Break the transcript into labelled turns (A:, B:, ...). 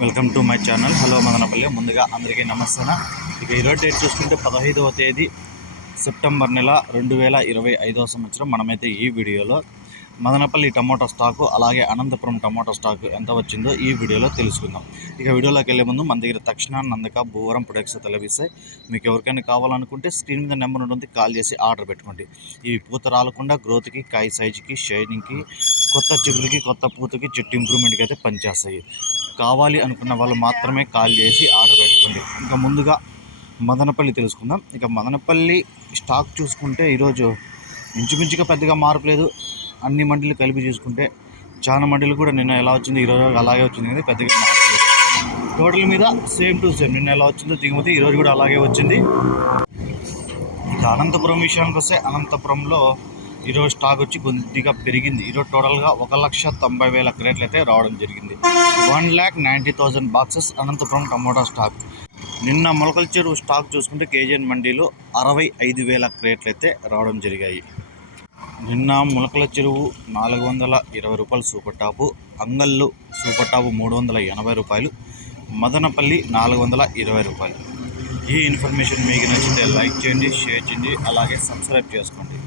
A: Welcome to my channel. Hello Madanapalle. ముందుగా అందరికీ నమస్తే ఇక ఈరోజు డేట్ చూసుకుంటే పదహైదవ తేదీ సెప్టెంబర్ నెల రెండు వేల ఇరవై ఐదవ సంవత్సరం మనమైతే ఈ వీడియోలో. మదనపల్లి టమోటా స్టాకు అలాగే అనంతపురం టమోటా స్టాకు ఎంత వచ్చిందో ఈ వీడియోలో తెలుసుకుందాం. ఇక వీడియోలోకి వెళ్ళే ముందు మన దగ్గర తక్షణ నందక భూవరం ప్రొడక్ట్స్ తెలివిస్తాయి మీకు ఎవరికైనా కావాలనుకుంటే స్క్రీన్ మీద నెంబర్ ఉంటుంది కాల్ చేసి ఆర్డర్ పెట్టుకోండి. ఇవి పూత రాలకుండా గ్రోత్కి కాయ సైజుకి షైనింగ్కి కొత్త చిగురికి కొత్త పూతకి చెట్టు ఇంప్రూవ్మెంట్కి అయితే పనిచేస్తాయి. కావాలి అనుకున్న వాళ్ళు మాత్రమే కాల్ చేసి ఆర్డర్ పెట్టుకోండి. ఇంకా ముందుగా మదనపల్లి తెలుసుకుందాం. ఇక మదనపల్లి స్టాక్ చూసుకుంటే ఈరోజు ఇంచుమించుగా పెద్దగా మార్పు లేదు. అన్ని మండలు కలిపి చూసుకుంటే చాలా మండలు కూడా నిన్న ఎలా వచ్చింది ఈరోజు అలాగే వచ్చింది కానీ పెద్దగా మార్పు లేదు. టోటల్ మీద సేమ్ టు సేమ్ నిన్న ఎలా వచ్చిందో దిగుమతి ఈరోజు కూడా అలాగే వచ్చింది. ఇక అనంతపురం విషయానికి వస్తే అనంతపురంలో ఈరోజు స్టాక్ వచ్చి కొద్దిగా పెరిగింది. ఈరోజు టోటల్గా ఒక లక్ష తొంభై వేల క్రేట్లు అయితే రావడం జరిగింది. One lakh ninety thousand boxes Anantapur tomato stock. నిన్న మొలకల చెరువు స్టాక్ చూసుకుంటే కేజీఎన్ మండీలో అరవై ఐదు వేల క్రేట్లు అయితే రావడం జరిగాయి. నిన్న మొలకల చెరువు నాలుగు వందల ఇరవై రూపాయలు సూపర్ టాపు అంగళ్ళు సూపర్ టాపు మూడు వందల ఎనభై రూపాయలు మదనపల్లి నాలుగు వందల ఇరవై రూపాయలు. ఈ ఇన్ఫర్మేషన్ మీకు నచ్చితే లైక్ చేయండి షేర్ చేయండి అలాగే సబ్స్క్రైబ్ చేసుకోండి.